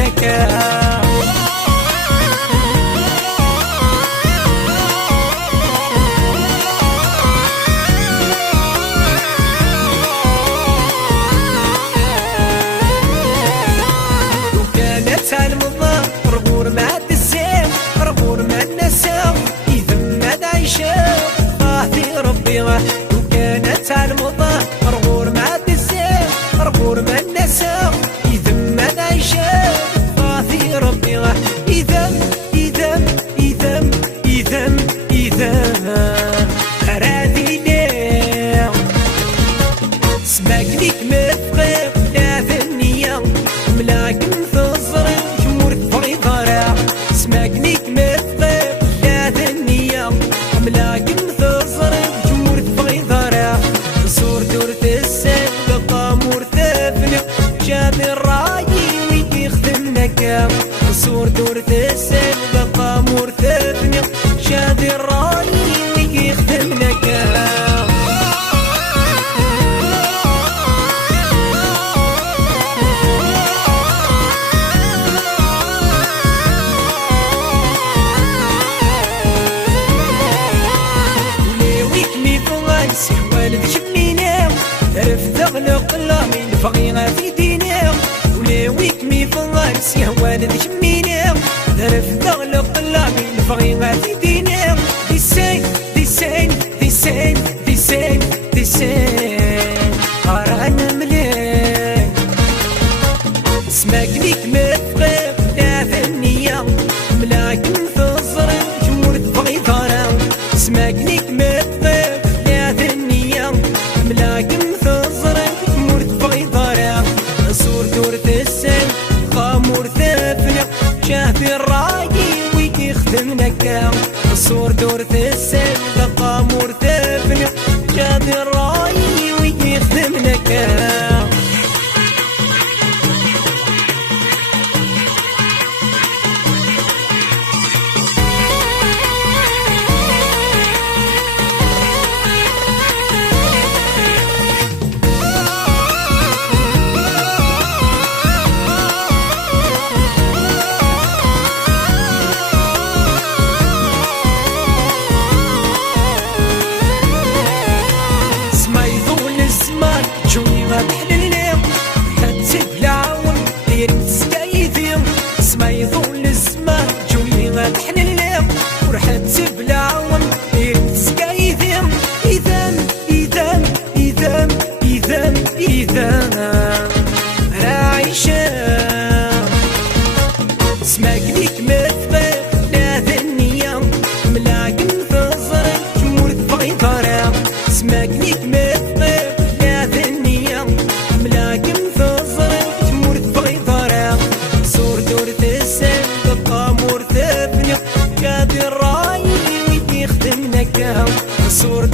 يخدمنك. وكانت المضى ربور ما تسام ربور ما النسام إذا ما نعيشها في ربي. وكانت المضى ربور ما تسام ربور ما النسام إذا ما نعيشها في ربي. إذا راذينا سماك ليك مفقق لا ثنية ملاكم في الزرق جمهور تفغي ضرع. سماك ليك مفقق لا ثنية ملاكم في الزرق جمهور تفغي ضرع. صور دورة السيف بقامور ثفنق جاب الراي ويجي يخدمنك. صور دورة السيف بقامور ثفنق جاب الراي ويجي يخدمنك. والد شمينا رفت غلق اللامين فغينا في دينا. وليويك مي فغارس يا والد شمينا رفت غلق اللامين فغينا في دينا. دي سين قرانا مليك سماك ليك مفقق لا ثنية ملاكم في الزرق جمهور تبغي ضرا. سماك ليك مفقق ملاكم في الزرق جمهور تبغي ضرا. صور دورة السن قامور ثفنق شافي الراقي ويجي يخدمنك. صور دورة السن قامور ثفنق شافي الراقي ويجي يخدمنك. سماك ليك مفقق لا ثنية ملاكم في الزرق جمهور تبغي ضرا. سماك ليك مفقق لا ثنية ملاكم في الزرق جمهور تبغي ضرا. صور دورة السن قامور ثفنق جاب الراي ويجي يخدمنك. صور